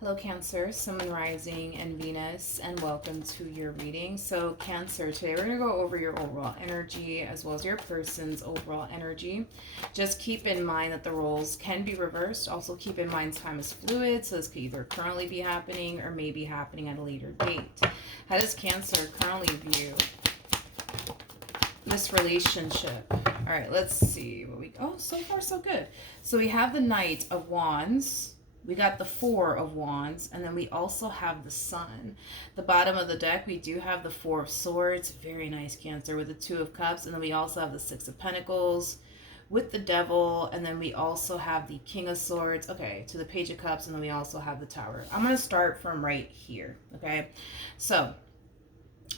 Hello, Cancer, Sun, Rising, and Venus, and welcome to your reading. So, Cancer, today we're going to go over your overall energy as well as your person's overall energy. Just keep in mind that the roles can be reversed. Also, keep in mind time is fluid, so this could either currently be happening or may be happening at a later date. How does Cancer currently view this relationship? All right, let's see what we. Oh, so far so good. So we have the Knight of Wands. We got the Four of Wands, and then we also have the Sun. The bottom of the deck, we do have the Four of Swords. Very nice, Cancer, with the Two of Cups. And then we also have the Six of Pentacles with the Devil. And then we also have the King of Swords. Okay, to the Page of Cups. And then we also have the Tower. I'm going to start from right here, okay? So,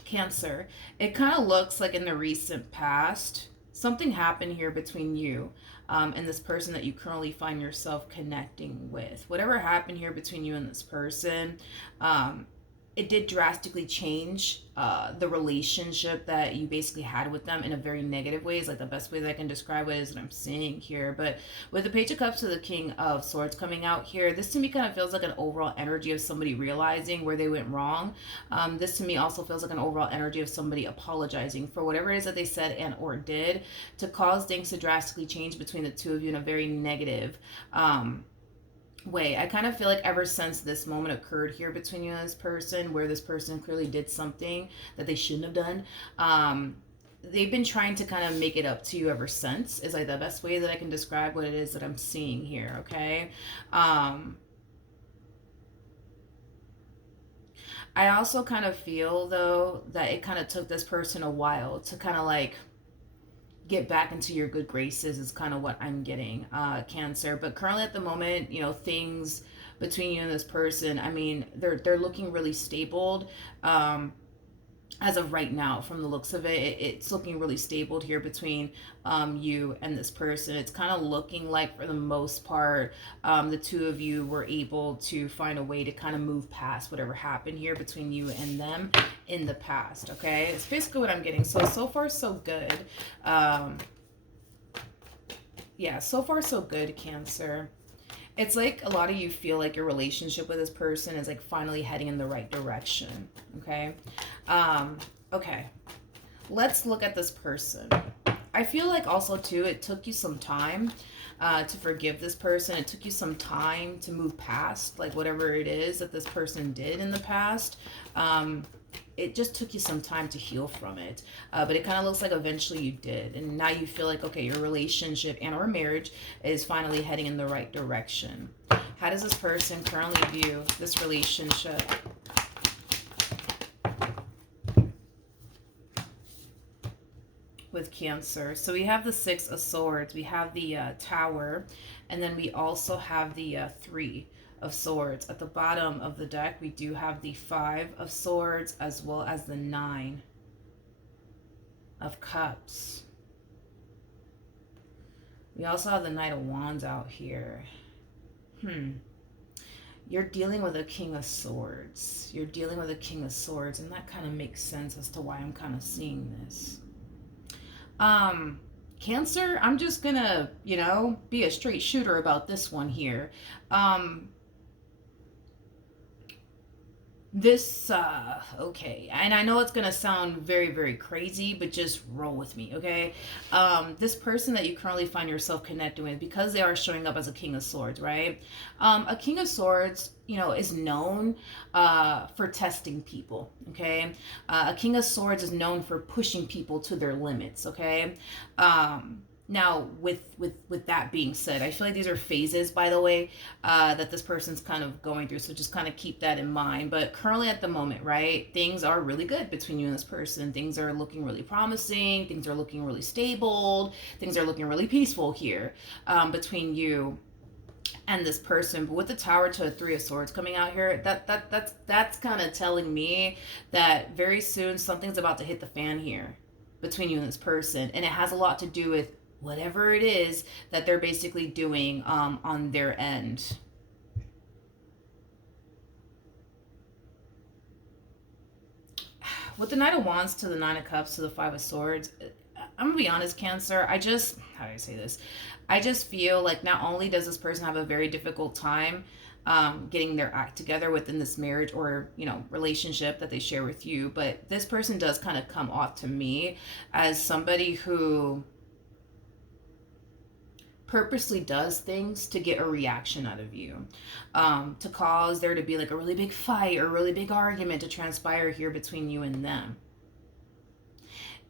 Cancer, it kind of looks like in the recent past, something happened here between you and this person that you currently find yourself connecting with. Whatever happened here between you and this person, it did drastically change the relationship that you basically had with them in a very negative way. Is like the best way that I can describe it is what I'm seeing here. But with the Page of Cups to the King of Swords coming out here, this to me kind of feels like an overall energy of somebody realizing where they went wrong. This to me also feels like an overall energy of somebody apologizing for whatever it is that they said and or did to cause things to drastically change between the two of you in a very negative way. I kind of feel like ever since this moment occurred here between you and this person, where this person clearly did something that they shouldn't have done, they've been trying to kind of make it up to you ever since, is like the best way that I can describe what it is that I'm seeing here, okay? I also kind of feel, though, that it kind of took this person a while to kind of like get back into your good graces is kind of what I'm getting, Cancer. But currently at the moment, you know, things between you and this person, I mean, they're looking really stable. As of right now, from the looks of it, it's looking really stable here between you and this person. It's kind of looking like, for the most part, the two of you were able to find a way to kind of move past whatever happened here between you and them in the past, okay? It's basically what I'm getting. So far, so good. Yeah, so far, so good, Cancer. It's like a lot of you feel like your relationship with this person is like finally heading in the right direction, okay? Okay, let's look at this person. I feel like also too, it took you some time to forgive this person. It took you some time to move past like whatever it is that this person did in the past. It just took you some time to heal from it, but it kind of looks like eventually you did, and now you feel like, okay, your relationship and or marriage is finally heading in the right direction. How does this person currently view this relationship? With Cancer, so we have the Six of Swords, we have the Tower, and then we also have the Three of Swords. At the bottom of the deck, we do have the Five of Swords as well as the Nine of Cups. We also have the Knight of Wands out here. You're dealing with a King of Swords. You're dealing with a King of Swords, and that kind of makes sense as to why I'm kind of seeing this. Cancer, I'm just gonna, you know, be a straight shooter about this one here. Okay, and I know it's gonna sound very, very crazy, but just roll with me, okay? This person that you currently find yourself connecting with, because they are showing up as a King of Swords, right? A King of Swords, you know, is known for testing people, okay? A King of Swords is known for pushing people to their limits, okay? Now, with that being said, I feel like these are phases, by the way, that this person's kind of going through. So just kind of keep that in mind. But currently at the moment, right, things are really good between you and this person. Things are looking really promising. Things are looking really stable. Things are looking really peaceful here between you and this person. But with the Tower to a Three of Swords coming out here, that's kind of telling me that very soon something's about to hit the fan here between you and this person. And it has a lot to do with whatever it is that they're basically doing on their end. With the Knight of Wands to the Nine of Cups to the Five of Swords, I'm gonna be honest, Cancer, how do I say this? I just feel like not only does this person have a very difficult time getting their act together within this marriage or, you know, relationship that they share with you. But this person does kind of come off to me as somebody who purposely does things to get a reaction out of you, to cause there to be like a really big fight or a really big argument to transpire here between you and them.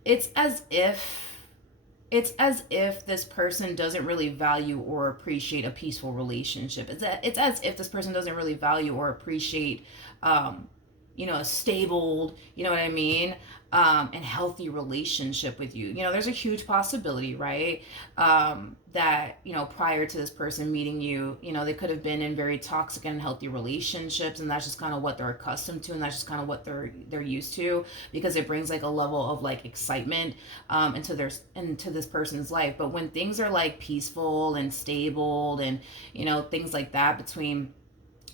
It's as if this person doesn't really value or appreciate a peaceful relationship. It's as if this person doesn't really value or appreciate, you know, a stable, you know what I mean, and healthy relationship with you. You know, there's a huge possibility, right? That, you know, prior to this person meeting you, you know, they could have been in very toxic and unhealthy relationships, and that's just kind of what they're accustomed to, and that's just kind of what they're used to, because it brings like a level of like excitement into this person's life. But when things are like peaceful and stable and, you know, things like that between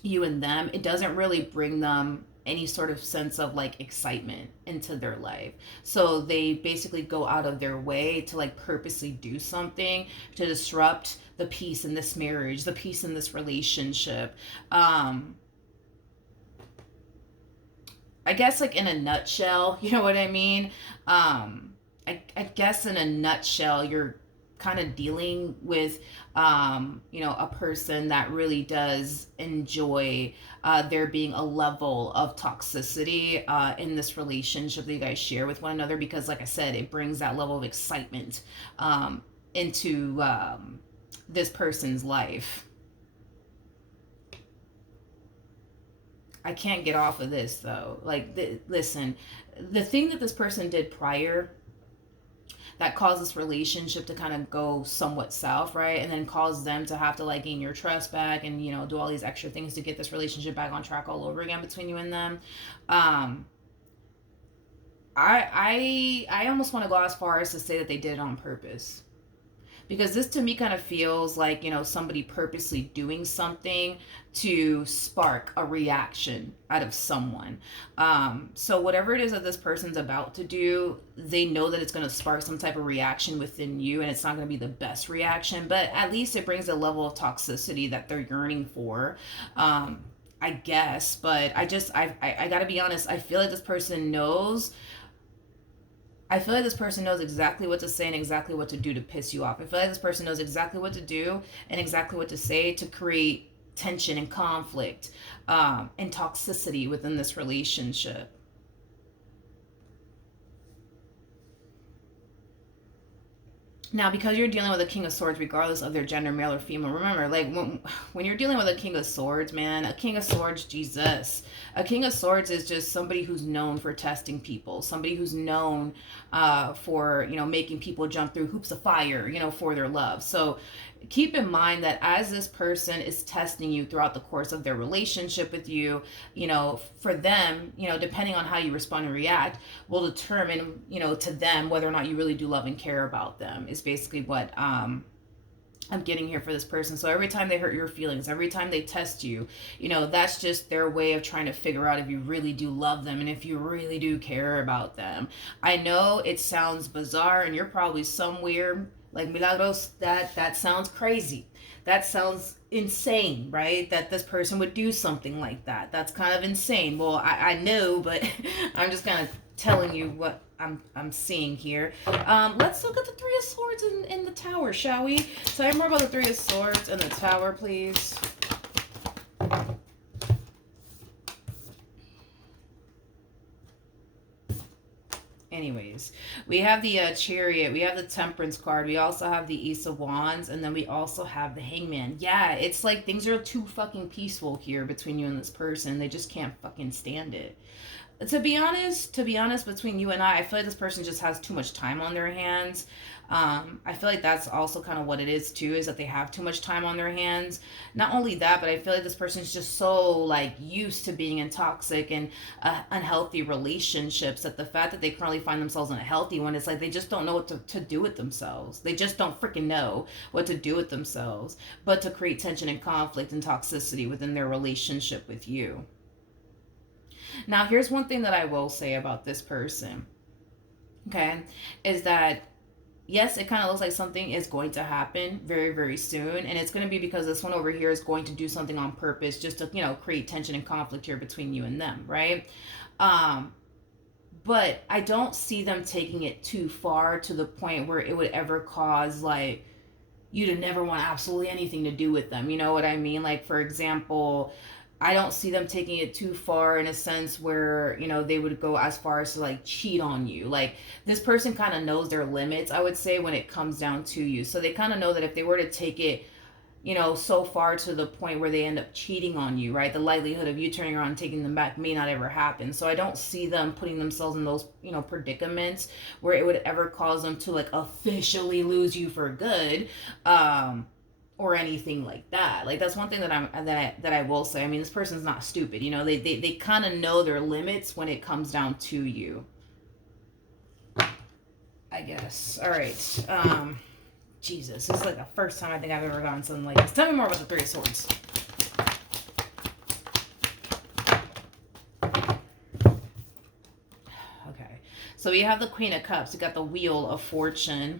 you and them, it doesn't really bring them any sort of sense of like excitement into their life. So they basically go out of their way to like purposely do something to disrupt the peace in this marriage, the peace in this relationship. I guess like in a nutshell, you know what I mean? I guess in a nutshell, you're kind of dealing with, you know, a person that really does enjoy there being a level of toxicity in this relationship that you guys share with one another, because like I said, it brings that level of excitement into this person's life. I can't get off of this though. Like, listen, the thing that this person did prior that caused this relationship to kind of go somewhat south, right? And then caused them to have to like gain your trust back and, you know, do all these extra things to get this relationship back on track all over again between you and them. I almost want to go as far as to say that they did it on purpose, because this to me kind of feels like, you know, somebody purposely doing something to spark a reaction out of someone. So whatever it is that this person's about to do, they know that it's going to spark some type of reaction within you, and it's not going to be the best reaction, but at least it brings a level of toxicity that they're yearning for. I guess, but I gotta be honest, I feel like this person knows exactly what to say and exactly what to do to piss you off. I feel like this person knows exactly what to do and exactly what to say to create tension and conflict, and toxicity within this relationship. Now, because you're dealing with a King of Swords, regardless of their gender, male or female, remember, like, when you're dealing with a King of Swords, man, a King of Swords, Jesus. A King of Swords is just somebody who's known for testing people, somebody who's known for, you know, making people jump through hoops of fire, you know, for their love. So keep in mind that as this person is testing you throughout the course of their relationship with you, you know, for them, you know, depending on how you respond and react, will determine, you know, to them whether or not you really do love and care about them, is basically what I'm getting here for this person. So every time they hurt your feelings, every time they test you, you know, that's just their way of trying to figure out if you really do love them and if you really do care about them. I know it sounds bizarre, and you're probably somewhere like, Milagros, that sounds crazy. That sounds insane, right? That this person would do something like that. That's kind of insane. Well, I know, but I'm just kind of telling you what I'm seeing here. Let's look at the Three of Swords in the Tower, shall we? Tell me more about the Three of Swords and the Tower, please. Anyways, we have the Chariot, we have the Temperance card, we also have the Ace of Wands, and then we also have the Hangman. Yeah, it's like things are too fucking peaceful here between you and this person. They just can't fucking stand it. To be honest, between you and I feel like this person just has too much time on their hands. I feel like that's also kind of what it is too, is that they have too much time on their hands. Not only that, but I feel like this person is just so like used to being in toxic and unhealthy relationships, that the fact that they currently find themselves in a healthy one, it's like they just don't know what to do with themselves. They just don't freaking know what to do with themselves, but to create tension and conflict and toxicity within their relationship with you. Now, here's one thing that I will say about this person, okay, is that yes, it kind of looks like something is going to happen very, very soon. And it's going to be because this one over here is going to do something on purpose just to, create tension and conflict here between you and them, right? Um, but I don't see them taking it too far to the point where it would ever cause like you to never want absolutely anything to do with them. You know what I mean? Like, for example, I don't see them taking it too far in a sense where, they would go as far as to like cheat on you. Like, this person kind of knows their limits, I would say, when it comes down to you. So they kind of know that if they were to take it, so far to the point where they end up cheating on you, right? The likelihood of you turning around and taking them back may not ever happen. So I don't see them putting themselves in those, predicaments where it would ever cause them to like officially lose you for good. Or anything like that. Like, that's one thing that I will say. I mean, this person's not stupid. They kind of know their limits when it comes down to you, I guess. All right. Jesus, this is like the first time I think I've ever gotten something like this. Tell me more about the Three of Swords. Okay, so we have the Queen of Cups. We got the Wheel of Fortune.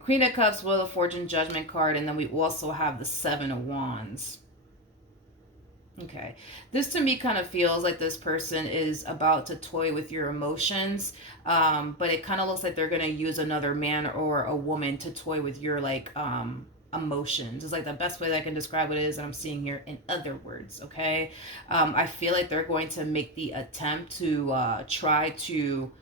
Queen of Cups, Wheel of Fortune, Judgment card, and then we also have the Seven of Wands. Okay, this to me kind of feels like this person is about to toy with your emotions, but it kind of looks like they're going to use another man or a woman to toy with your like emotions. It's like the best way that I can describe what it is that I'm seeing here. In other words, okay, I feel like they're going to make the attempt to try to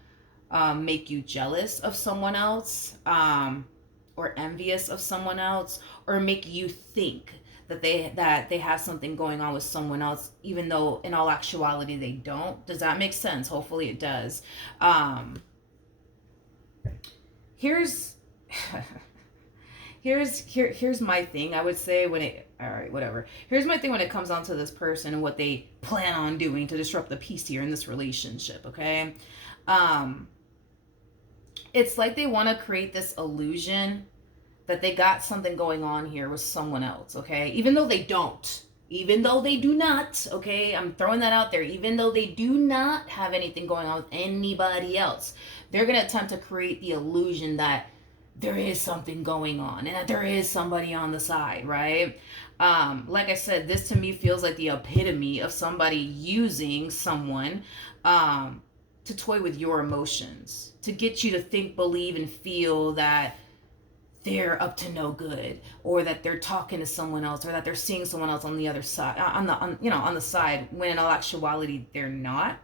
make you jealous of someone else, or envious of someone else, or make you think that they have something going on with someone else, even though in all actuality they don't. Does that make sense? Hopefully it does. Here's here's my thing. I would say when it all right, whatever. Here's my thing when it comes down to this person and what they plan on doing to disrupt the peace here in this relationship. Okay, it's like they want to create this illusion that they got something going on here with someone else, okay? Even though they don't. Even though they do not, okay? I'm throwing that out there. Even though they do not have anything going on with anybody else, they're going to attempt to create the illusion that there is something going on and that there is somebody on the side, right? Like I said, this to me feels like the epitome of somebody using someone to toy with your emotions, to get you to think, believe, and feel that they're up to no good, or that they're talking to someone else, or that they're seeing someone else on the other side, on the side, when in all actuality they're not.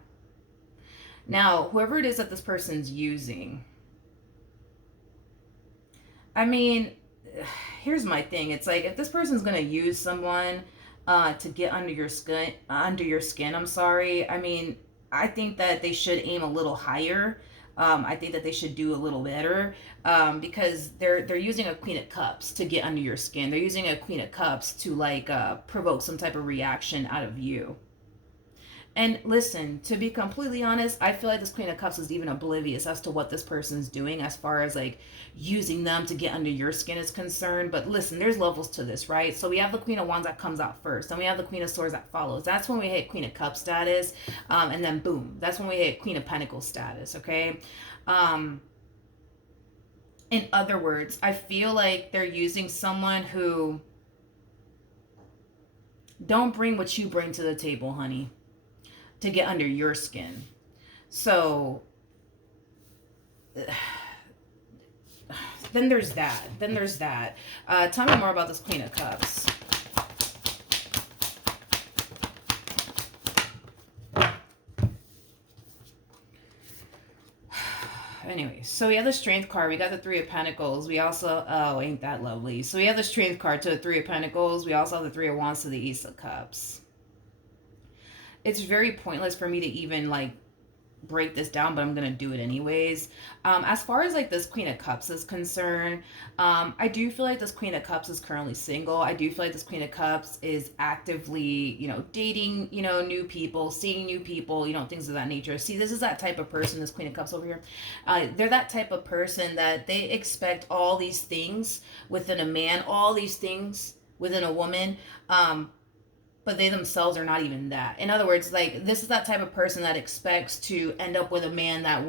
Now, whoever it is that this person's using, I mean, here's my thing. It's like, if this person's gonna use someone to get under your skin, I'm sorry. I mean, I think that they should aim a little higher. I think that they should do a little better, because they're using a Queen of Cups to get under your skin. They're using a Queen of Cups to like provoke some type of reaction out of you. And listen, to be completely honest, I feel like this Queen of Cups is even oblivious as to what this person's doing as far as like using them to get under your skin is concerned. But listen, there's levels to this, right? So we have the Queen of Wands that comes out first, and we have the Queen of Swords that follows. That's when we hit Queen of Cups status, and then boom, that's when we hit Queen of Pentacles status, okay? In other words, I feel like they're using someone who don't bring what you bring to the table, honey, to get under your skin. So then there's that. Tell me more about this Queen of Cups. Anyway, so we have the Strength card. We got the Three of Pentacles. We also, oh, ain't that lovely. So we have the Strength card to the Three of Pentacles. We also have the Three of Wands to the Ace of Cups. It's very pointless for me to even like break this down, but I'm gonna do it anyways. As far as like this Queen of Cups is concerned, I do feel like this Queen of Cups is currently single. I do feel like this Queen of Cups is actively, dating, new people, seeing new people, things of that nature. See, this is that type of person, this Queen of Cups over here. They're that type of person that they expect all these things within a man, all these things within a woman, but they themselves are not even that. In other words, like, this is that type of person that expects to end up with a man that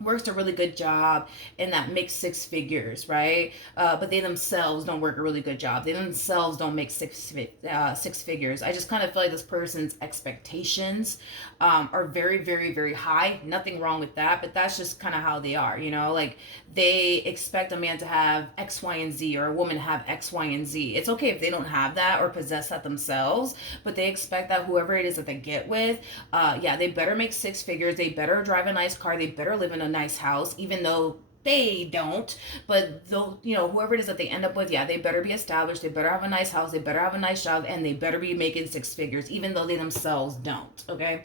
works a really good job and that makes six figures, right? But they themselves don't work a really good job. They themselves don't make six figures. I just kind of feel like this person's expectations are very, very, very high. Nothing wrong with that, but that's just kind of how they are, you know? Like, they expect a man to have X, Y, and Z, or a woman to have X, Y, and Z. It's okay if they don't have that or possess that themselves, but they expect that whoever it is that they get with, yeah, they better make six figures. They better drive a nice car. They better live in a nice house, even though they don't. But though, you know, whoever it is that they end up with, yeah, they better be established. They better have a nice house. They better have a nice job, and they better be making six figures, even though they themselves don't. Okay,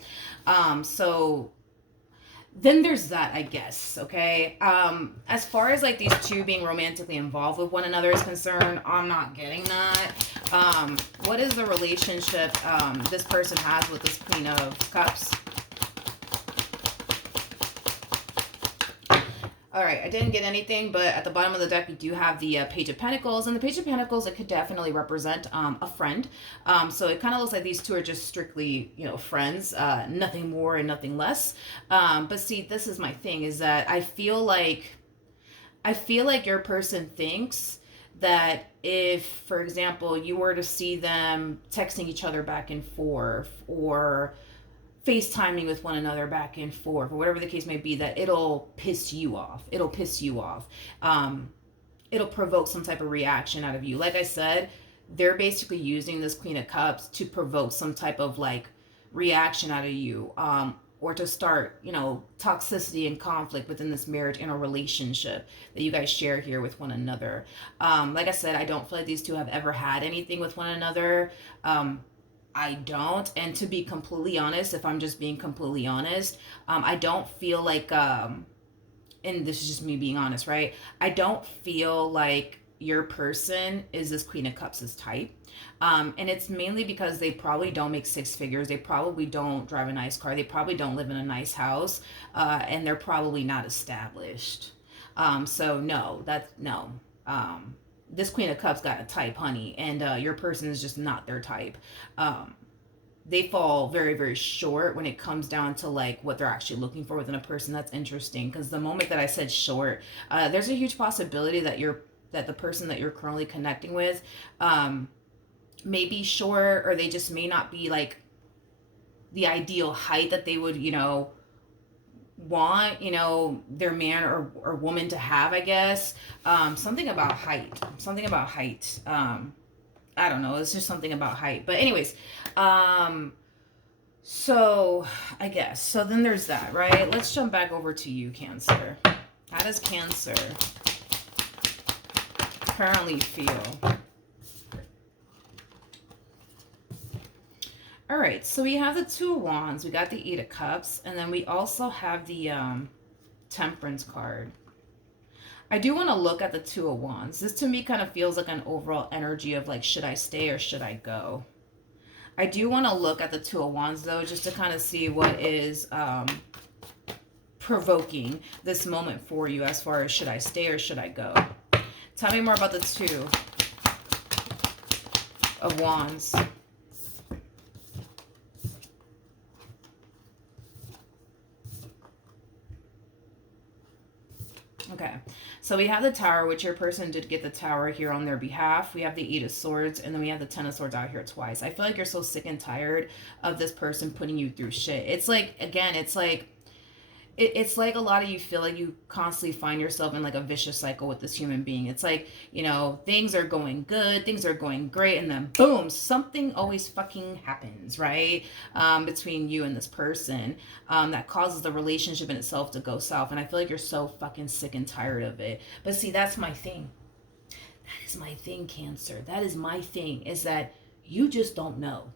so then there's that, I guess. Okay, as far as like these two being romantically involved with one another is concerned, I'm not getting that. What is the relationship this person has with this Queen of Cups? All right, I didn't get anything, but at the bottom of the deck, we do have the Page of Pentacles. And the Page of Pentacles, it could definitely represent a friend. So it kind of looks like these two are just strictly, you know, friends, nothing more and nothing less. But see, this is my thing, is that I feel like your person thinks that if, for example, you were to see them texting each other back and forth, or FaceTiming with one another back and forth, or whatever the case may be, that it'll piss you off. It'll piss you off. It'll provoke some type of reaction out of you. Like I said, they're basically using this Queen of Cups to provoke some type of like reaction out of you, or to start, you know, toxicity and conflict within this marriage and a relationship that you guys share here with one another. Like I said, I don't feel like these two have ever had anything with one another. I don't. And to be completely honest, if I'm just being completely honest, I don't feel like, and this is just me being honest, right? I don't feel like your person is this Queen of Cups' type. And it's mainly because they probably don't make six figures. They probably don't drive a nice car. They probably don't live in a nice house. And they're probably not established. So no, no. This Queen of Cups got a type, honey, and your person is just not their type. They fall very, very short when it comes down to like what they're actually looking for within a person. That's interesting, because the moment that I said short, there's a huge possibility that the person that you're currently connecting with may be short, or they just may not be like the ideal height that they would, you know, want, you know, their man or woman to have, I guess. Something about height. I don't know. It's just something about height. But anyways, so I guess. So then there's that, right? Let's jump back over to you, Cancer. How does Cancer currently feel? All right, so we have the Two of Wands, we got the Eight of Cups, and then we also have the Temperance card. I do want to look at the Two of Wands. This to me kind of feels like an overall energy of like, should I stay or should I go? I do want to look at the Two of Wands though, just to kind of see what is provoking this moment for you as far as should I stay or should I go? Tell me more about the Two of Wands. Okay, so we have the Tower, which your person did get the Tower here on their behalf. We have the Eight of Swords, and then we have the Ten of Swords out here twice. I feel like you're so sick and tired of this person putting you through shit. It's like, again, it's like a lot of you feel like you constantly find yourself in like a vicious cycle with this human being. It's like, you know, things are going good, things are going great, and then boom, something always fucking happens, right? Between you and this person, that causes the relationship in itself to go south. And I feel like you're so fucking sick and tired of it. But see, that's my thing. That is my thing, Cancer. That is my thing, is that you just don't know.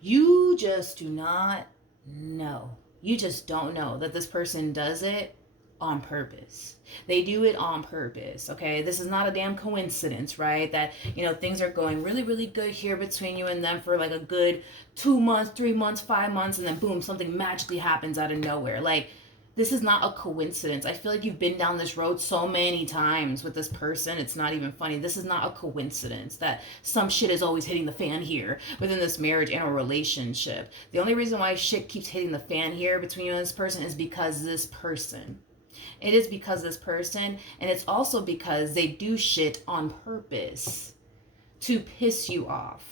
You just do not know. You just don't know that this person does it on purpose. They do it on purpose, okay? This is not a damn coincidence, right? That, you know, things are going really, really good here between you and them for like a good 2 months, 3 months, 5 months, and then boom, something magically happens out of nowhere. Like, This is not a coincidence. I feel like you've been down this road so many times with this person. It's not even funny. This is not a coincidence that some shit is always hitting the fan here within this marriage and a relationship. The only reason why shit keeps hitting the fan here between you and this person is because this person. It is because this person, and it's also because they do shit on purpose to piss you off,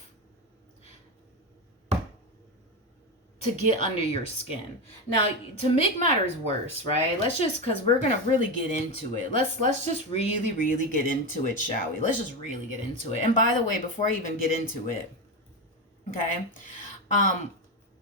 to get under your skin. Now, to make matters worse, right? Let's just, because we're gonna really get into it. Let's just really get into it, shall we? Let's just really get into it. And by the way, before I even get into it, okay,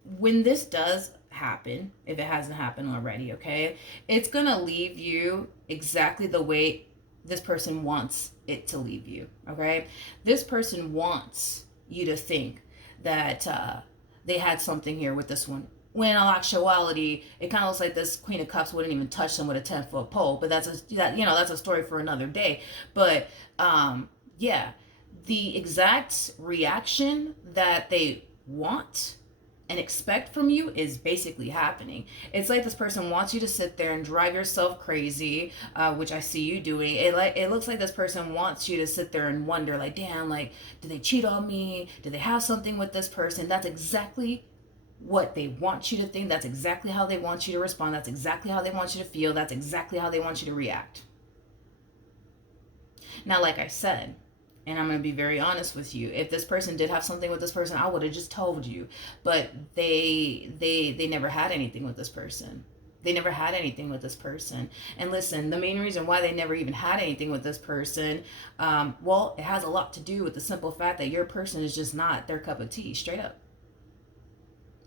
when this does happen, if it hasn't happened already, okay, it's gonna leave you exactly the way this person wants it to leave you. Okay, this person wants you to think that they had something here with this one, when in actuality it kind of looks like this Queen of Cups wouldn't even touch them with a 10-foot pole. But that's a story for another day. But yeah, the exact reaction that they want and expect from you is basically happening. It's like this person wants you to sit there and drive yourself crazy, which I see you doing. It looks like this person wants you to sit there and wonder, like, damn, like, did they cheat on me? Did they have something with this person? That's exactly what they want you to think. That's exactly how they want you to respond. That's exactly how they want you to feel. That's exactly how they want you to react. Now, like I said, and I'm going to be very honest with you, if this person did have something with this person, I would have just told you. But they never had anything with this person. They never had anything with this person. And listen, the main reason why they never even had anything with this person, well, it has a lot to do with the simple fact that your person is just not their cup of tea, straight up.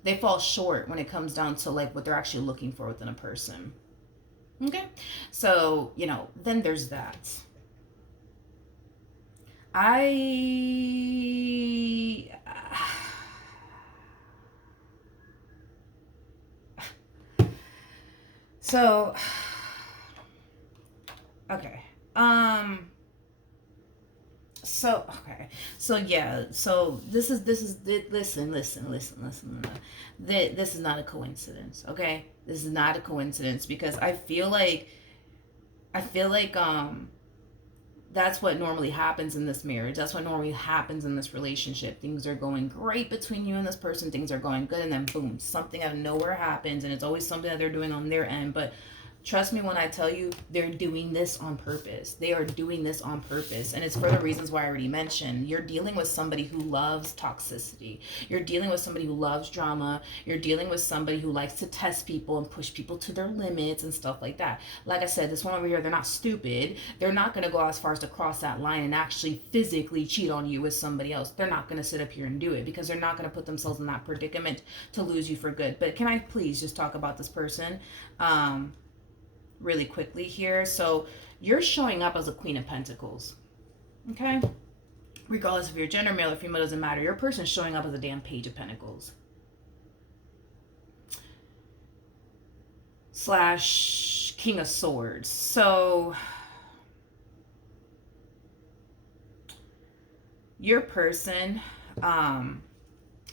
They fall short when it comes down to like what they're actually looking for within a person. Okay? So, then there's that. So, okay. So yeah, so this is listen. This is not a coincidence, okay? This is not a coincidence, because I feel like that's what normally happens in this marriage. That's what normally happens in this relationship. Things are going great between you and this person. Things are going good. And then boom, something out of nowhere happens. And it's always something that they're doing on their end. But trust me when I tell you, they're doing this on purpose. They are doing this on purpose. And it's for the reasons why I already mentioned. You're dealing with somebody who loves toxicity. You're dealing with somebody who loves drama. You're dealing with somebody who likes to test people and push people to their limits and stuff like that. Like I said, this one over here, they're not stupid. They're not going to go as far as to cross that line and actually physically cheat on you with somebody else. They're not going to sit up here and do it, because they're not going to put themselves in that predicament to lose you for good. But can I please just talk about this person? Really quickly here. So you're showing up as a Queen of Pentacles, okay? Regardless of your gender, male or female, doesn't matter. Your person's showing up as a damn Page of Pentacles / King of Swords. So your person, how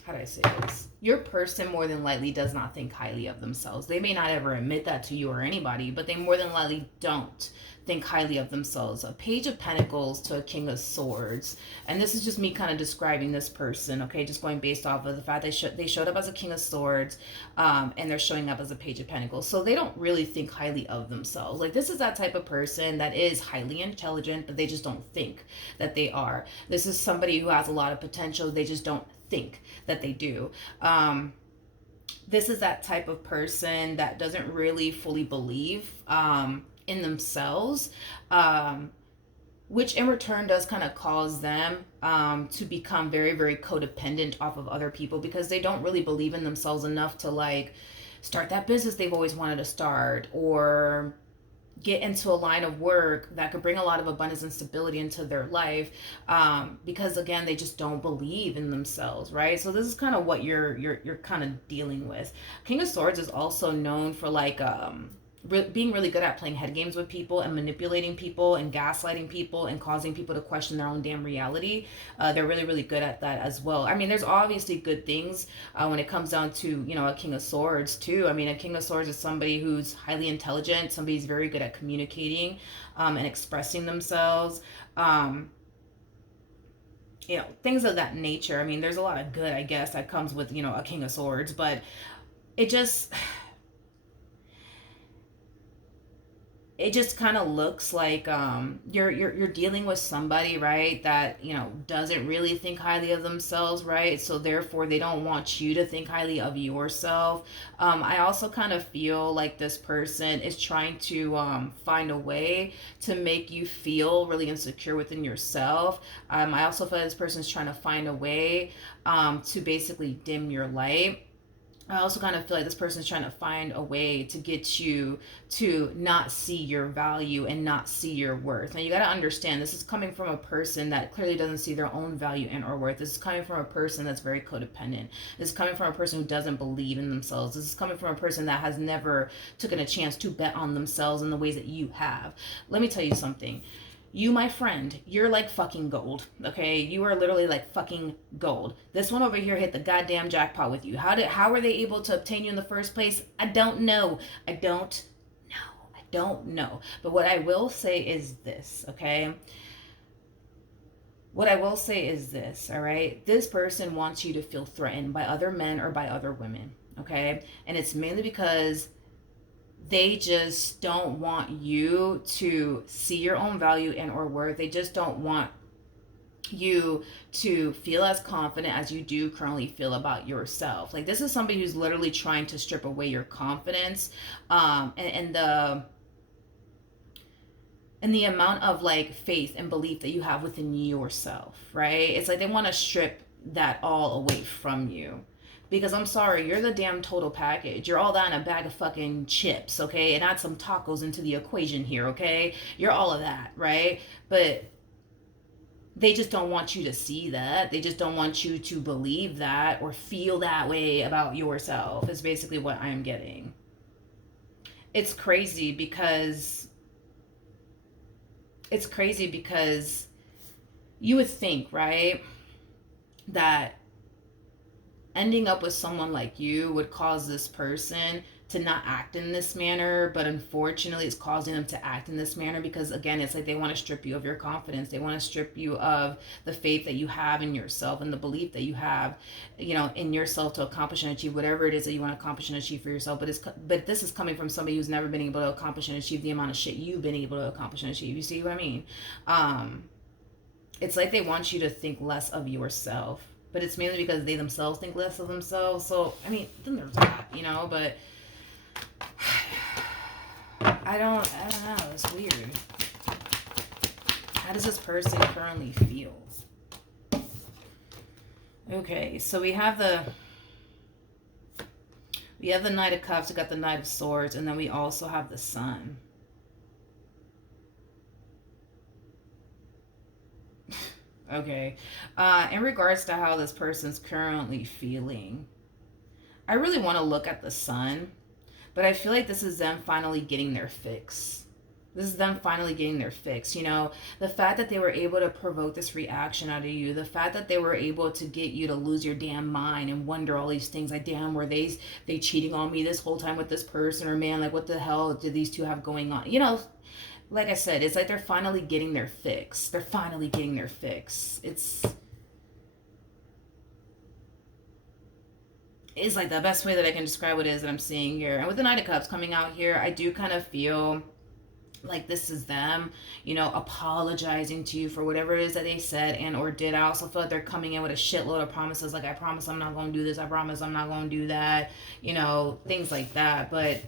do I say this? Your person more than likely does not think highly of themselves. They may not ever admit that to you or anybody, but they more than likely don't think highly of themselves. A Page of Pentacles to a King of Swords. And this is just me kind of describing this person, okay? Just going based off of the fact they showed up as a King of Swords, and they're showing up as a Page of Pentacles. So they don't really think highly of themselves. Like, this is that type of person that is highly intelligent, but they just don't think that they are. This is somebody who has a lot of potential. They just don't think that they do. This is that type of person that doesn't really fully believe in themselves, which in return does kind of cause them to become very, very codependent off of other people, because they don't really believe in themselves enough to like start that business they've always wanted to start, or get into a line of work that could bring a lot of abundance and stability into their life, because again, they just don't believe in themselves, right? So this is kind of what you're kind of dealing with. King of Swords is also known for like being really good at playing head games with people and manipulating people and gaslighting people and causing people to question their own damn reality. They're really, really good at that as well. I mean, there's obviously good things when it comes down to, you know, a King of Swords too. I mean, a King of Swords is somebody who's highly intelligent, somebody who's very good at communicating and expressing themselves. You know, things of that nature. I mean, there's a lot of good, I guess, that comes with, you know, a King of Swords, but it just it just kind of looks like you're dealing with somebody, right, that, you know, doesn't really think highly of themselves, right? So therefore they don't want you to think highly of yourself. I also kind of feel like this person is trying to find a way to make you feel really insecure within yourself. I also feel like this person is trying to find a way to basically dim your light. I also kind of feel like this person is trying to find a way to get you to not see your value and not see your worth. Now you got to understand, this is coming from a person that clearly doesn't see their own value and or worth. This is coming from a person that's very codependent. This is coming from a person who doesn't believe in themselves. This is coming from a person that has never taken a chance to bet on themselves in the ways that you have. Let me tell you something. You, my friend, you're like fucking gold, okay? You are literally like fucking gold. This one over here hit the goddamn jackpot with you. How were they able to obtain you in the first place? I don't know. I don't know. I don't know. But what I will say is this, okay? What I will say is this, all right? This person wants you to feel threatened by other men or by other women, okay? And it's mainly because they just don't want you to see your own value and or worth. They just don't want you to feel as confident as you do currently feel about yourself. Like, this is somebody who's literally trying to strip away your confidence and the amount of like faith and belief that you have within yourself, right? It's like they want to strip that all away from you. Because I'm sorry, you're the damn total package. You're all that in a bag of fucking chips, okay? And add some tacos into the equation here, okay? You're all of that, right? But they just don't want you to see that. They just don't want you to believe that or feel that way about yourself, is basically what I'm getting. It's crazy because you would think, right, that ending up with someone like you would cause this person to not act in this manner, but unfortunately it's causing them to act in this manner because, again, it's like they want to strip you of your confidence. They want to strip you of the faith that you have in yourself and the belief that you have, you know, in yourself to accomplish and achieve whatever it is that you want to accomplish and achieve for yourself. But this is coming from somebody who's never been able to accomplish and achieve the amount of shit you've been able to accomplish and achieve. You see what I mean? It's like they want you to think less of yourself, but it's mainly because they themselves think less of themselves. So, I mean, then there's that, you know, but I don't know. It's weird. How does this person currently feel? Okay, so we have the Knight of Cups, we got the Knight of Swords, and then we also have the Sun. Okay. In regards to how this person's currently feeling, I really want to look at the Sun, but I feel like this is them finally getting their fix. This is them finally getting their fix. You know, the fact that they were able to provoke this reaction out of you, the fact that they were able to get you to lose your damn mind and wonder all these things like, damn, were they cheating on me this whole time with this person? Or man, like, what the hell did these two have going on? You know, like I said, it's like they're finally getting their fix. They're finally getting their fix. It's like the best way that I can describe what it is that I'm seeing here. And with the Knight of Cups coming out here, I do kind of feel like this is them, you know, apologizing to you for whatever it is that they said and or did. I also feel like they're coming in with a shitload of promises, like, I promise I'm not going to do this, I promise I'm not going to do that, you know, things like that. But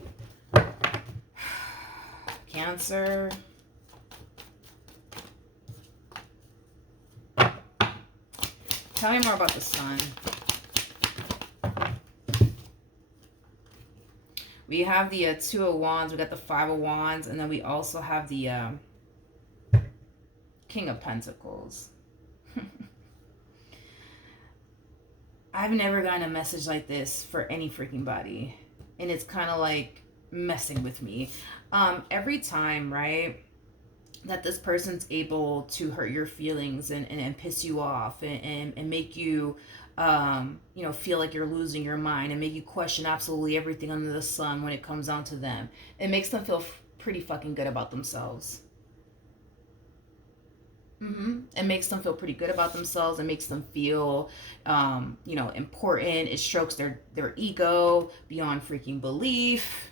Cancer, tell me more about the Sun. We have the Two of Wands, we got the Five of Wands, and then we also have the King of Pentacles. I've never gotten a message like this for any freaking body. And it's kind of like messing with me. Every time, right, that this person's able to hurt your feelings and piss you off and make you feel like you're losing your mind and make you question absolutely everything under the sun when it comes down to them, it makes them feel pretty fucking good about themselves. It makes them feel pretty good about themselves. It makes them feel, important. It strokes their ego beyond freaking belief.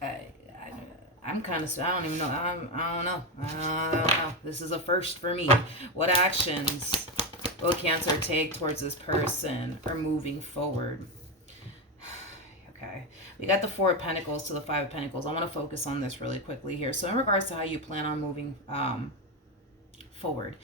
I, I'm kind of, I don't even know. I don't know. I don't know. This is a first for me. What actions will Cancer take towards this person or moving forward? Okay, we got the Four of Pentacles to the Five of Pentacles. I want to focus on this really quickly here. So in regards to how you plan on moving forward,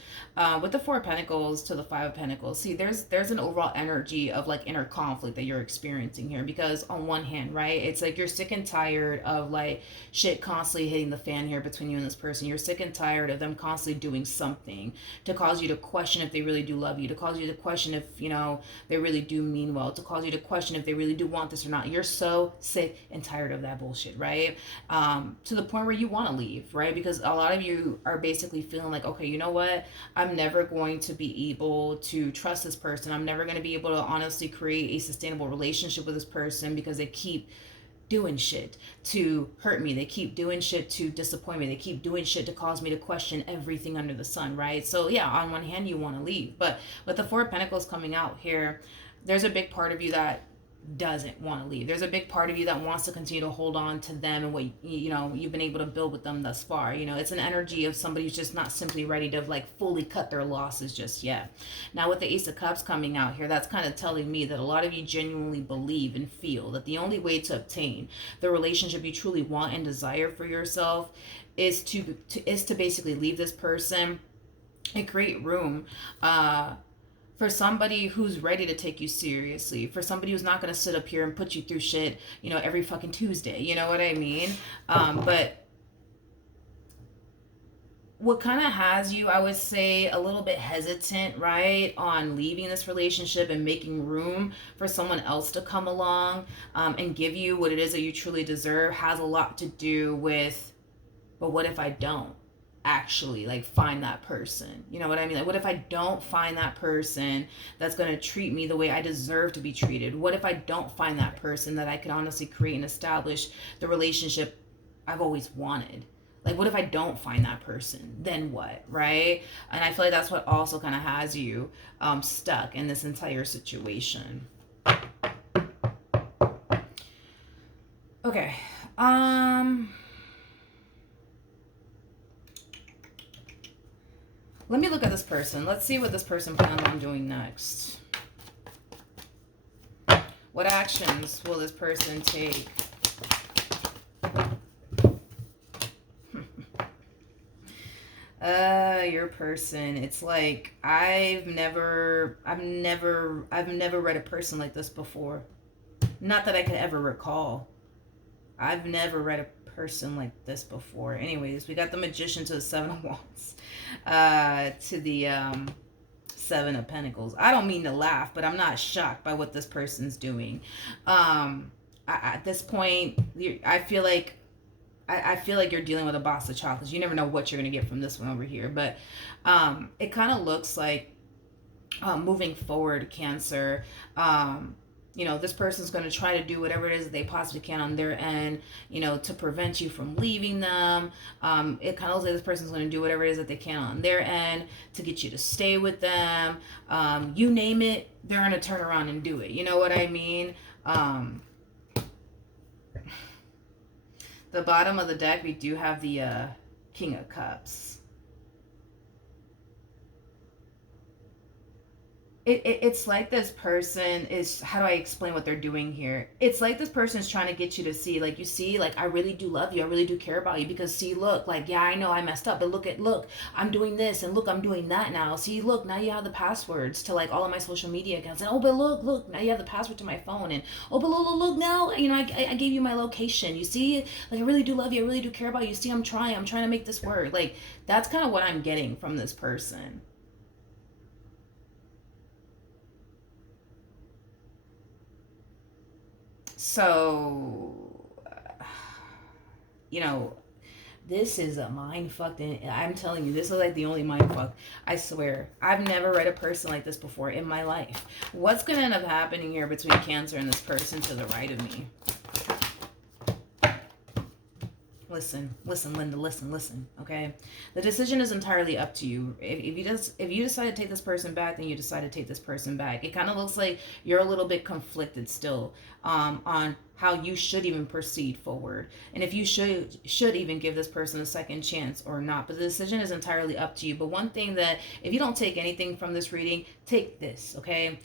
with the Four of Pentacles to the Five of Pentacles, see, there's an overall energy of like inner conflict that you're experiencing here, because on one hand, right, it's like you're sick and tired of like shit constantly hitting the fan here between you and this person. You're sick and tired of them constantly doing something to cause you to question if they really do love you, to cause you to question if they really do mean well, to cause you to question if they really do want this or not. You're so sick and tired of that bullshit, right? To the point where you want to leave, right? Because a lot of you are basically feeling like, okay, you know what, I'm never going to be able to trust this person. I'm never going to be able to honestly create a sustainable relationship with this person because they keep doing shit to hurt me. They keep doing shit to disappoint me. They keep doing shit to cause me to question everything under the sun, right? So yeah, on one hand you want to leave, but with the Four of Pentacles coming out here, there's a big part of you that doesn't want to leave. There's a big part of you that wants to continue to hold on to them and what you've been able to build with them thus far. It's an energy of somebody who's just not simply ready to like fully cut their losses just yet. Now with the Ace of Cups coming out here, that's kind of telling me that a lot of you genuinely believe and feel that the only way to obtain the relationship you truly want and desire for yourself is to basically leave this person and create room for somebody who's ready to take you seriously, for somebody who's not going to sit up here and put you through shit, every fucking Tuesday. You know what I mean? But what kind of has you, I would say, a little bit hesitant, right, on leaving this relationship and making room for someone else to come along and give you what it is that you truly deserve, has a lot to do with, but what if I don't actually like find that person? You know what I mean? Like, what if I don't find that person that's going to treat me the way I deserve to be treated? What if I don't find that person that I can honestly create and establish the relationship I've always wanted? Like, what if I don't find that person? Then what, right? And I feel like that's what also kind of has you stuck in this entire situation. Okay. Let me look at this person. Let's see what this person plans on doing next. What actions will this person take? Your person. It's like I've never read a person like this before. Not that I could ever recall. I've never read a person like this before. Anyways, we got the Magician to the Seven of Wands, to the Seven of Pentacles. I don't mean to laugh, but I'm not shocked by what this person's doing. At this point, I feel like you're dealing with a box of chocolates. You never know what you're gonna get from this one over here, but it kind of looks like moving forward, Cancer. This person's going to try to do whatever it is that they possibly can on their end, to prevent you from leaving them. It kind of looks like this person's going to do whatever it is that they can on their end to get you to stay with them. You name it, they're going to turn around and do it. You know what I mean? The bottom of the deck, we do have the King of Cups. It's like this person is, how do I explain what they're doing here? It's like this person is trying to get you to see, like, you see, like, I really do love you. I really do care about you, because see, look, like, yeah, I know I messed up, but look, I'm doing this, and look, I'm doing that now. See, look, now you have the passwords to like all of my social media accounts, and oh, but look, now you have the password to my phone, and oh, but look now, I gave you my location. You see, like, I really do love you. I really do care about you. See, I'm trying to make this work. Like, that's kind of what I'm getting from this person. So, you know, this is a mind fucked, and I'm telling you, this is like the only mind fuck. I swear, I've never read a person like this before in my life. What's gonna end up happening here between Cancer and this person to the right of me? Listen, Linda, listen, okay? The decision is entirely up to you. If you decide to take this person back, then you decide to take this person back. It kind of looks like you're a little bit conflicted still on how you should even proceed forward, and if you should even give this person a second chance or not. But the decision is entirely up to you. But one thing that, if you don't take anything from this reading, take this, okay?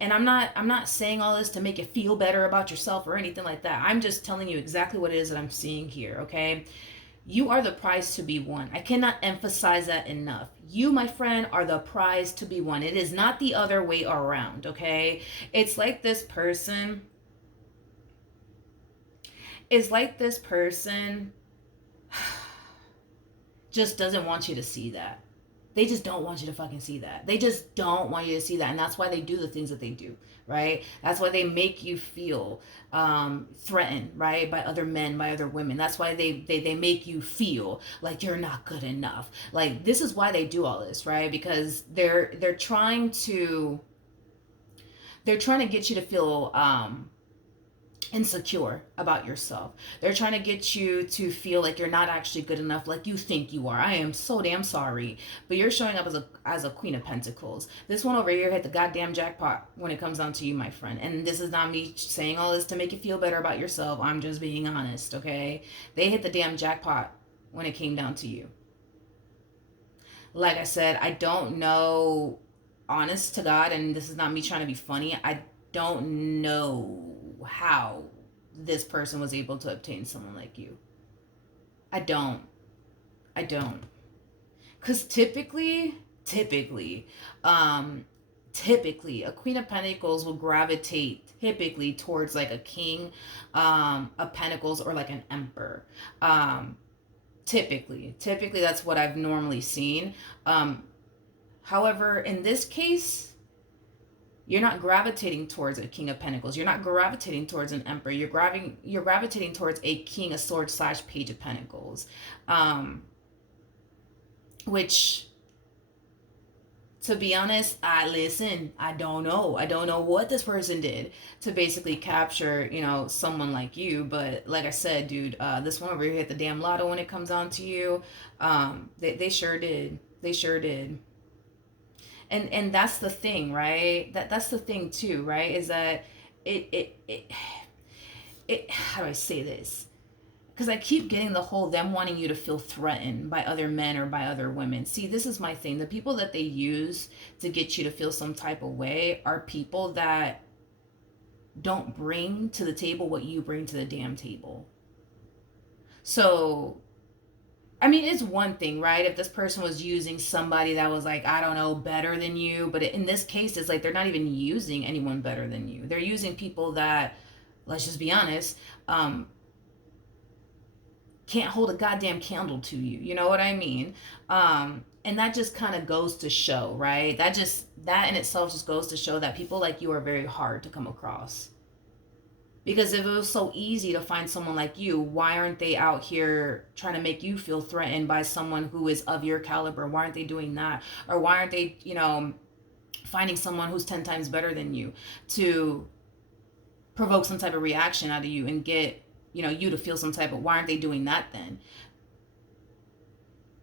And I'm not saying all this to make you feel better about yourself or anything like that. I'm just telling you exactly what it is that I'm seeing here, okay? You are the prize to be won. I cannot emphasize that enough. You, my friend, are the prize to be won. It is not the other way around, okay? It's like this person just doesn't want you to see that. They just don't want you to fucking see that. They just don't want you to see that. And that's why they do the things that they do, right? That's why they make you feel threatened, right? By other men, by other women. That's why they make you feel like you're not good enough. Like, this is why they do all this, right? Because they're trying to get you to feel insecure about yourself. They're trying to get you to feel like you're not actually good enough, like you think you are. I am so damn sorry, but you're showing up as a Queen of Pentacles. This one over here hit the goddamn jackpot when it comes down to you, my friend. And this is not me saying all this to make you feel better about yourself. I'm just being honest, okay? They hit the damn jackpot when it came down to you. Like I said, I don't know, honest to God, and this is not me trying to be funny, I don't know how this person was able to obtain someone like you. I don't. Because typically, a Queen of Pentacles will gravitate typically towards like a King of Pentacles or like an Emperor. Typically that's what I've normally seen. However, in this case, you're not gravitating towards a King of Pentacles. You're not gravitating towards an Emperor. You're gravitating towards a King of Swords / Page of Pentacles. Which, to be honest, I don't know. I don't know what this person did to basically capture, someone like you. But like I said, dude, this one over here hit the damn lotto when it comes on to you. They sure did. They sure did. And that's the thing, right? That's the thing too, right? Is that it how do I say this? Because I keep getting the whole them wanting you to feel threatened by other men or by other women. See, this is my thing. The people that they use to get you to feel some type of way are people that don't bring to the table what you bring to the damn table. So, I mean, it's one thing, right? If this person was using somebody that was like, I don't know, better than you. But in this case, it's like they're not even using anyone better than you. They're using people that, let's just be honest, can't hold a goddamn candle to you. You know what I mean? And that just kind of goes to show, right? That in itself just goes to show that people like you are very hard to come across. Because if it was so easy to find someone like you, why aren't they out here trying to make you feel threatened by someone who is of your caliber? Why aren't they doing that? Or why aren't they, finding someone who's 10 times better than you to provoke some type of reaction out of you and get, you to feel some type of, why aren't they doing that then?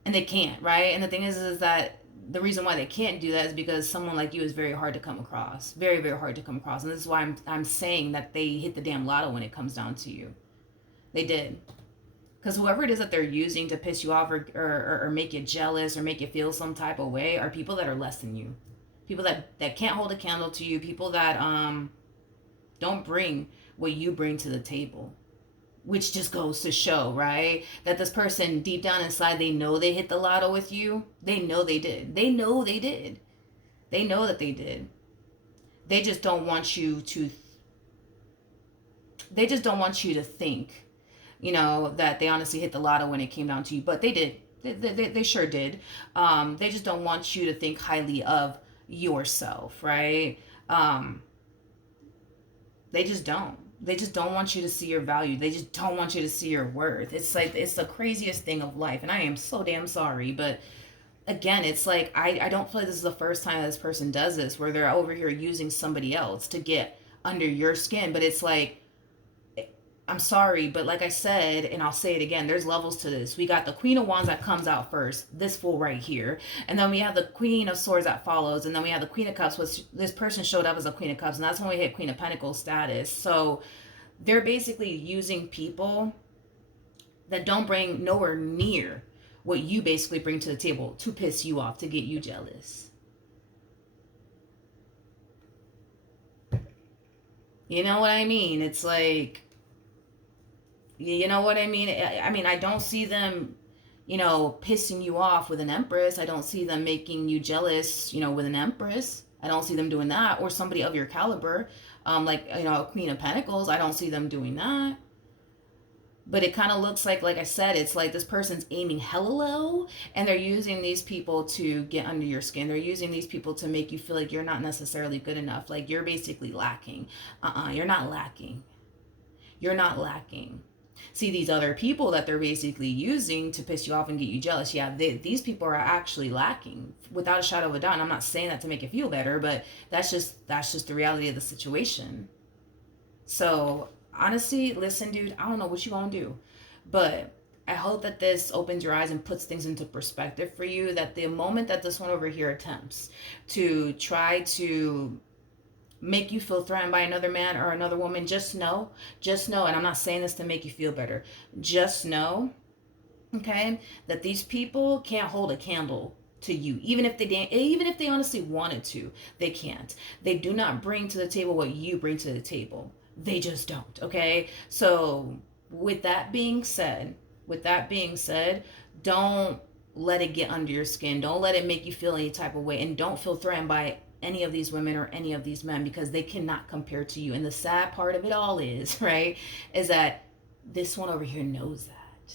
And they can't, right? And the thing is that the reason why they can't do that is because someone like you is very hard to come across. Very, very hard to come across. And this is why I'm saying that they hit the damn lotto when it comes down to you. They did. Because whoever it is that they're using to piss you off or make you jealous or make you feel some type of way are people that are less than you. People that can't hold a candle to you. People that don't bring what you bring to the table. Which just goes to show, right? That this person deep down inside, they know they hit the lotto with you. They know they did. They know they did. They know that they did. They just don't want you to think, that they honestly hit the lotto when it came down to you. But they did. They sure did. They just don't want you to think highly of yourself, right? They just don't. They just don't want you to see your value. They just don't want you to see your worth. It's like, it's the craziest thing of life. And I am so damn sorry. But again, it's like, I don't feel like this is the first time that this person does this, where they're over here using somebody else to get under your skin. But it's like, I'm sorry, but like I said, and I'll say it again, there's levels to this. We got the Queen of Wands that comes out first, this fool right here. And then we have the Queen of Swords that follows. And then we have the Queen of Cups, which this person showed up as a Queen of Cups. And that's when we hit Queen of Pentacles status. So they're basically using people that don't bring nowhere near what you basically bring to the table to piss you off, to get you jealous. You know what I mean? It's like, you know what I mean? I mean, I don't see them, pissing you off with an Empress. I don't see them making you jealous, with an Empress. I don't see them doing that, or somebody of your caliber, like, a Queen of Pentacles. I don't see them doing that. But it kind of looks like I said, it's like this person's aiming hella low, and they're using these people to get under your skin. They're using these people to make you feel like you're not necessarily good enough. Like, you're basically lacking. You're not lacking. You're not lacking. See, these other people that they're basically using to piss you off and get you jealous, yeah, these people are actually lacking, without a shadow of a doubt. And I'm not saying that to make it feel better, but that's just the reality of the situation. So honestly, listen, dude, I don't know what you gonna do, but I hope that this opens your eyes and puts things into perspective for you, that the moment that this one over here attempts to try to make you feel threatened by another man or another woman, just know, and I'm not saying this to make you feel better, just know, okay, that these people can't hold a candle to you. Even if they honestly wanted to, they can't. They do not bring to the table what you bring to the table. They just don't, okay? So with that being said, don't let it get under your skin. Don't let it make you feel any type of way, and don't feel threatened by any of these women or any of these men, because they cannot compare to you. And the sad part of it all is, right, is that this one over here knows that.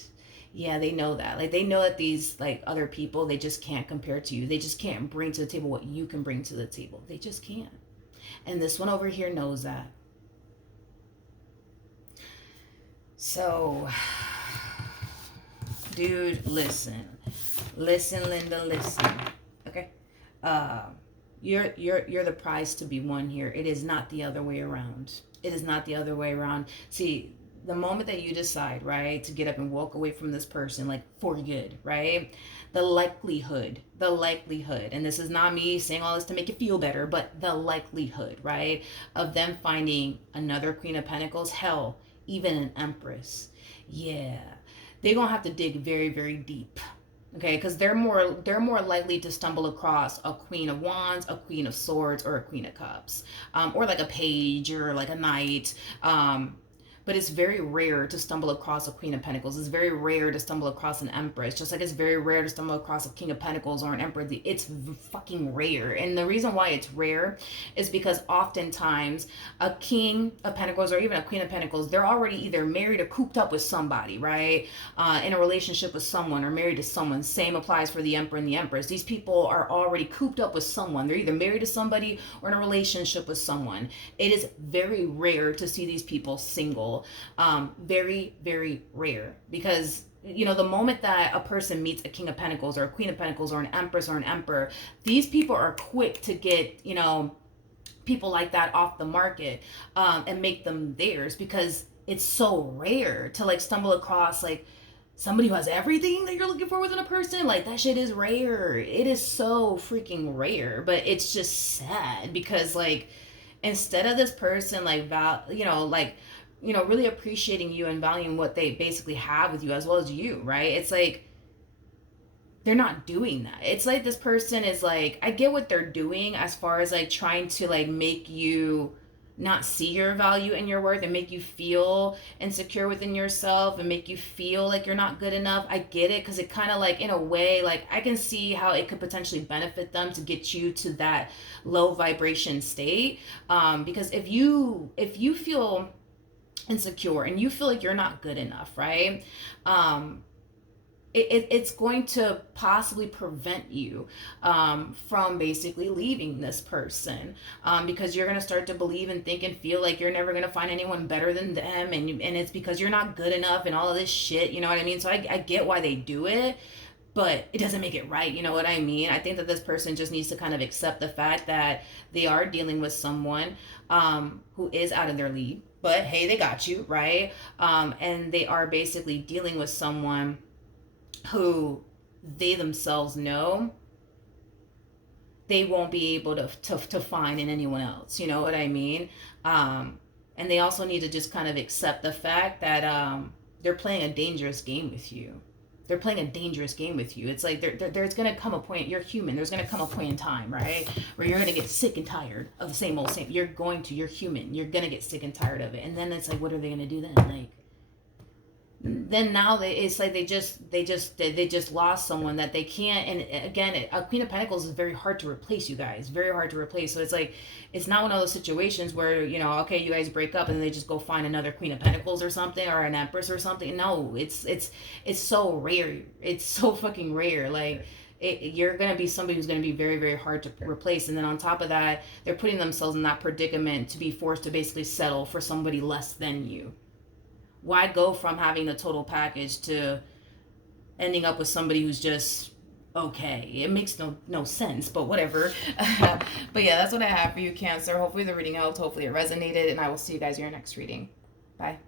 Yeah, they know that. Like, they know that these, like, other people, they just can't compare to you. They just can't bring to the table what you can bring to the table. They just can't. And this one over here knows that. So, dude, listen, Linda, listen. Okay, you're the prize to be won here. It is not the other way around. It is not the other way around. See, the moment that you decide, right, to get up and walk away from this person, like, for good, right, the likelihood, and this is not me saying all this to make you feel better, but the likelihood, right, of them finding another Queen of Pentacles, hell, even an Empress, yeah, they're gonna have to dig very, very deep, okay, because they're more likely to stumble across a Queen of Wands, a Queen of Swords, or a Queen of Cups, or like a page, or like a knight, but it's very rare to stumble across a Queen of Pentacles. It's very rare to stumble across an Empress, just like it's very rare to stumble across a King of Pentacles or an Emperor. It's fucking rare. And the reason why it's rare is because oftentimes a King of Pentacles or even a Queen of Pentacles, they're already either married or cooped up with somebody, right? In a relationship with someone or married to someone. Same applies for the Emperor and the Empress. These people are already cooped up with someone. They're either married to somebody or in a relationship with someone. It is very rare to see these people single. Very, very rare, because the moment that a person meets a King of Pentacles or a Queen of Pentacles or an Empress or an Emperor, these people are quick to get people like that off the market, and make them theirs, because it's so rare to like stumble across like somebody who has everything that you're looking for within a person. Like, that shit is rare. It is so freaking rare. But it's just sad, because like, instead of this person like really appreciating you and valuing what they basically have with you as well as you, right? It's like, they're not doing that. It's like this person is like, I get what they're doing as far as like trying to like make you not see your value and your worth, and make you feel insecure within yourself, and make you feel like you're not good enough. I get it, because it kind of like, in a way, like, I can see how it could potentially benefit them to get you to that low vibration state, because if you feel insecure and you feel like you're not good enough, right, it's going to possibly prevent you from basically leaving this person, because you're going to start to believe and think and feel like you're never going to find anyone better than them, and it's because you're not good enough and all of this shit, you know what I mean? So I get why they do it, but it doesn't make it right, you know what I mean? I think that this person just needs to kind of accept the fact that they are dealing with someone who is out of their league, but hey, they got you, right? And they are basically dealing with someone who they themselves know they won't be able to find in anyone else, you know what I mean? And they also need to just kind of accept the fact that they're playing a dangerous game with you. They're playing a dangerous game with you. It's like there's going to come a point, you're human, there's going to come a point in time, right, where you're going to get sick and tired of the same old same. You're human, you're going to get sick and tired of it. And then it's like, what are they going to do then? Like, then now it's like they just lost someone that they can't. And again, a Queen of Pentacles is very hard to replace, you guys, very hard to replace. So it's like, it's not one of those situations where, you know, okay, you guys break up and they just go find another Queen of Pentacles or something, or an Empress or something. No, it's so rare. It's so fucking rare. Like, you're going to be somebody who's going to be very, very hard to replace. And then on top of that, they're putting themselves in that predicament to be forced to basically settle for somebody less than you. Why go from having the total package to ending up with somebody who's just okay? It makes no sense, but whatever. But yeah, that's what I have for you, Cancer. Hopefully the reading helped. Hopefully it resonated, and I will see you guys in your next reading. Bye.